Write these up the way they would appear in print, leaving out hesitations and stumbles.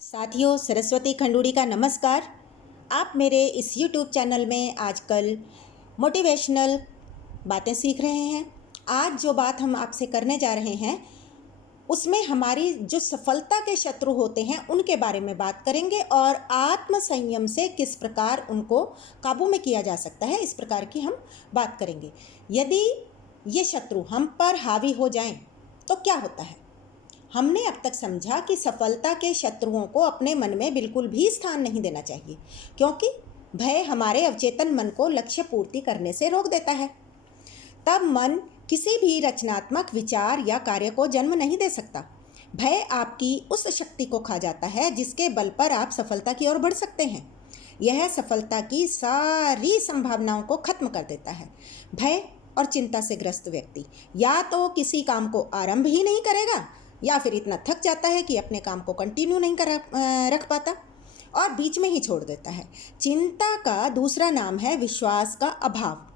साथियों, सरस्वती खंडूड़ी का नमस्कार। आप मेरे इस YouTube चैनल में आजकल मोटिवेशनल बातें सीख रहे हैं। आज जो बात हम आपसे करने जा रहे हैं उसमें हमारी जो सफलता के शत्रु होते हैं उनके बारे में बात करेंगे और आत्म संयम से किस प्रकार उनको काबू में किया जा सकता है, इस प्रकार की हम बात करेंगे। यदि ये शत्रु हम पर हावी हो जाएं तो क्या होता है? हमने अब तक समझा कि सफलता के शत्रुओं को अपने मन में बिल्कुल भी स्थान नहीं देना चाहिए, क्योंकि भय हमारे अवचेतन मन को लक्ष्य पूर्ति करने से रोक देता है। तब मन किसी भी रचनात्मक विचार या कार्य को जन्म नहीं दे सकता। भय आपकी उस शक्ति को खा जाता है जिसके बल पर आप सफलता की ओर बढ़ सकते हैं। यह सफलता की सारी संभावनाओं को खत्म कर देता है। भय और चिंता से ग्रस्त व्यक्ति या तो किसी काम को आरंभ ही नहीं करेगा या फिर इतना थक जाता है कि अपने काम को कंटिन्यू नहीं रख पाता और बीच में ही छोड़ देता है। चिंता का दूसरा नाम है विश्वास का अभाव।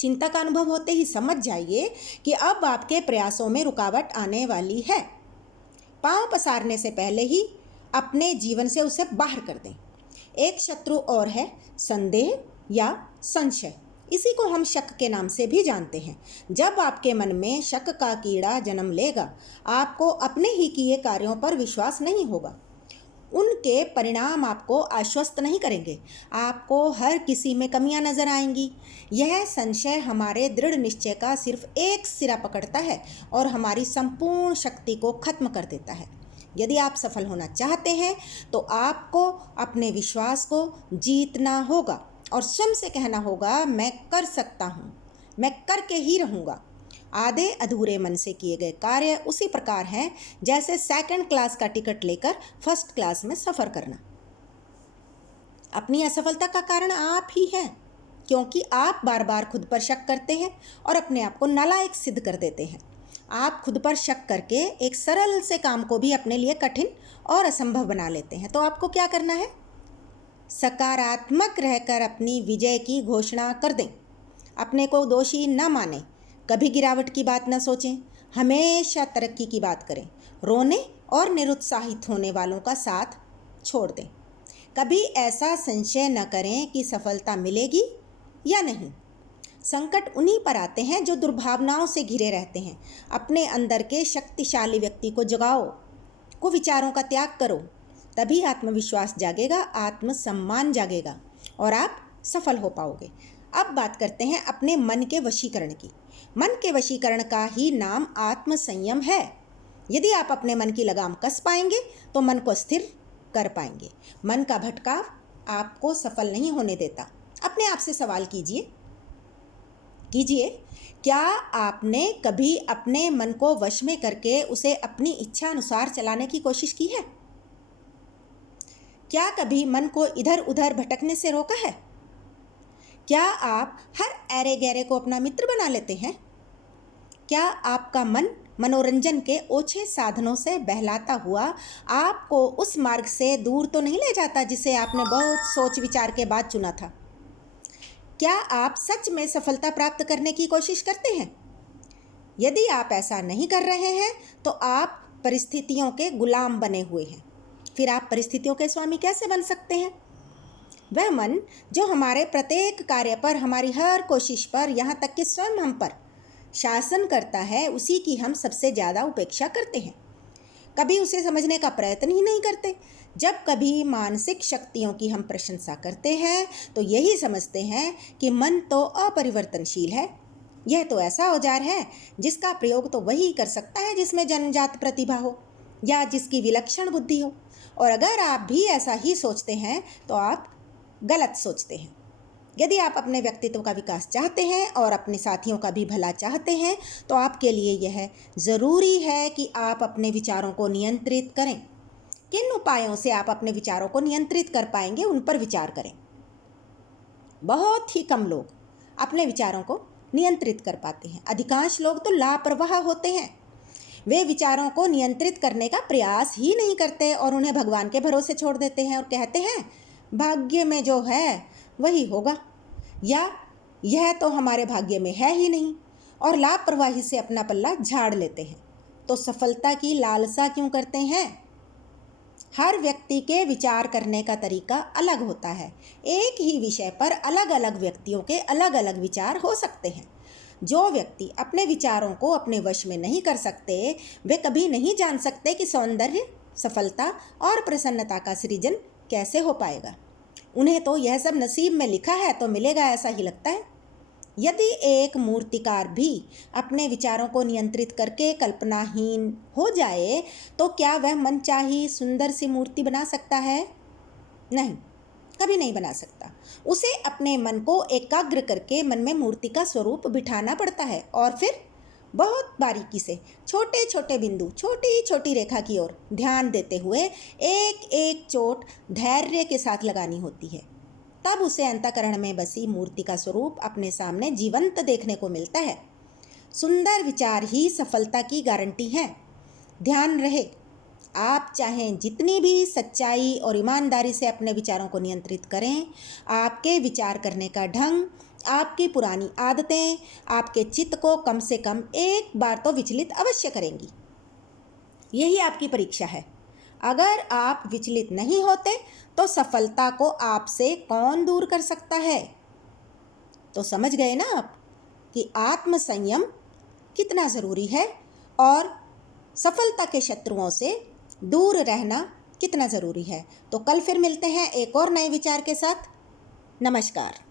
चिंता का अनुभव होते ही समझ जाइए कि अब आपके प्रयासों में रुकावट आने वाली है। पांव पसारने से पहले ही अपने जीवन से उसे बाहर कर दें। एक शत्रु और है संदेह या संशय। इसी को हम शक के नाम से भी जानते हैं। जब आपके मन में शक का कीड़ा जन्म लेगा, आपको अपने ही किए कार्यों पर विश्वास नहीं होगा। उनके परिणाम आपको आश्वस्त नहीं करेंगे। आपको हर किसी में कमियां नजर आएंगी। यह संशय हमारे दृढ़ निश्चय का सिर्फ एक सिरा पकड़ता है और हमारी संपूर्ण शक्ति को खत्म कर देता है। यदि आप सफल होना चाहते हैं तो आपको अपने विश्वास को जीतना होगा और स्वयं से कहना होगा, मैं कर सकता हूँ, मैं करके ही रहूँगा। आधे अधूरे मन से किए गए कार्य उसी प्रकार हैं जैसे सेकंड क्लास का टिकट लेकर फर्स्ट क्लास में सफ़र करना। अपनी असफलता का कारण आप ही हैं, क्योंकि आप बार बार खुद पर शक करते हैं और अपने आप को नालायक सिद्ध कर देते हैं। आप खुद पर शक करके एक सरल से काम को भी अपने लिए कठिन और असंभव बना लेते हैं। तो आपको क्या करना है? सकारात्मक रहकर अपनी विजय की घोषणा कर दें। अपने को दोषी न मानें, कभी गिरावट की बात न सोचें, हमेशा तरक्की की बात करें। रोने और निरुत्साहित होने वालों का साथ छोड़ दें। कभी ऐसा संशय न करें कि सफलता मिलेगी या नहीं। संकट उन्हीं पर आते हैं जो दुर्भावनाओं से घिरे रहते हैं। अपने अंदर के शक्तिशाली व्यक्ति को जगाओ, कुविचारों का त्याग करो, तभी आत्मविश्वास जागेगा, आत्मसम्मान जागेगा और आप सफल हो पाओगे। अब बात करते हैं अपने मन के वशीकरण की। मन के वशीकरण का ही नाम आत्म संयम है। यदि आप अपने मन की लगाम कस पाएंगे तो मन को स्थिर कर पाएंगे। मन का भटकाव आपको सफल नहीं होने देता। अपने आप से सवाल कीजिए, क्या आपने कभी अपने मन को वश में करके उसे अपनी इच्छा अनुसार चलाने की कोशिश की है? क्या कभी मन को इधर उधर भटकने से रोका है? क्या आप हर ऐरे गैरे को अपना मित्र बना लेते हैं? क्या आपका मन मनोरंजन के ओछे साधनों से बहलाता हुआ आपको उस मार्ग से दूर तो नहीं ले जाता जिसे आपने बहुत सोच विचार के बाद चुना था? क्या आप सच में सफलता प्राप्त करने की कोशिश करते हैं? यदि आप ऐसा नहीं कर रहे हैं तो आप परिस्थितियों के गुलाम बने हुए हैं। फिर आप परिस्थितियों के स्वामी कैसे बन सकते हैं? वह मन जो हमारे प्रत्येक कार्य पर, हमारी हर कोशिश पर, यहाँ तक कि स्वयं हम पर शासन करता है, उसी की हम सबसे ज़्यादा उपेक्षा करते हैं। कभी उसे समझने का प्रयत्न ही नहीं करते। जब कभी मानसिक शक्तियों की हम प्रशंसा करते हैं तो यही समझते हैं कि मन तो अपरिवर्तनशील है। यह तो ऐसा औजार है जिसका प्रयोग तो वही कर सकता है जिसमें जन्मजात प्रतिभा हो या जिसकी विलक्षण बुद्धि हो। और अगर आप भी ऐसा ही सोचते हैं तो आप गलत सोचते हैं। यदि आप अपने व्यक्तित्व का विकास चाहते हैं और अपने साथियों का भी भला चाहते हैं तो आपके लिए यह ज़रूरी है कि आप अपने विचारों को नियंत्रित करें। किन उपायों से आप अपने विचारों को नियंत्रित कर पाएंगे, उन पर विचार करें। बहुत ही कम लोग अपने विचारों को नियंत्रित कर पाते हैं। अधिकांश लोग तो लापरवाह होते हैं। वे विचारों को नियंत्रित करने का प्रयास ही नहीं करते और उन्हें भगवान के भरोसे छोड़ देते हैं और कहते हैं भाग्य में जो है वही होगा, या यह तो हमारे भाग्य में है ही नहीं, और लापरवाही से अपना पल्ला झाड़ लेते हैं। तो सफलता की लालसा क्यों करते हैं? हर व्यक्ति के विचार करने का तरीका अलग होता है। एक ही विषय पर अलग अलग व्यक्तियों के अलग अलग विचार हो सकते हैं। जो व्यक्ति अपने विचारों को अपने वश में नहीं कर सकते, वे कभी नहीं जान सकते कि सौंदर्य, सफलता और प्रसन्नता का सृजन कैसे हो पाएगा। उन्हें तो यह सब नसीब में लिखा है तो मिलेगा, ऐसा ही लगता है। यदि एक मूर्तिकार भी अपने विचारों को नियंत्रित करके कल्पनाहीन हो जाए, तो क्या वह मनचाही सुंदर सी मूर्ति बना सकता है? नहीं, कभी नहीं बना सकता। उसे अपने मन को एकाग्र करके मन में मूर्ति का स्वरूप बिठाना पड़ता है और फिर बहुत बारीकी से छोटे छोटे बिंदु, छोटी छोटी रेखा की ओर ध्यान देते हुए एक एक चोट धैर्य के साथ लगानी होती है। तब उसे अंतःकरण में बसी मूर्ति का स्वरूप अपने सामने जीवंत देखने को मिलता है। सुंदर विचार ही सफलता की गारंटी है। ध्यान रहे, आप चाहें जितनी भी सच्चाई और ईमानदारी से अपने विचारों को नियंत्रित करें, आपके विचार करने का ढंग, आपकी पुरानी आदतें आपके चित्त को कम से कम एक बार तो विचलित अवश्य करेंगी। यही आपकी परीक्षा है। अगर आप विचलित नहीं होते तो सफलता को आपसे कौन दूर कर सकता है? तो समझ गए ना आप कि आत्मसंयम कितना ज़रूरी है और सफलता के शत्रुओं से दूर रहना कितना ज़रूरी है। तो कल फिर मिलते हैं एक और नए विचार के साथ। नमस्कार।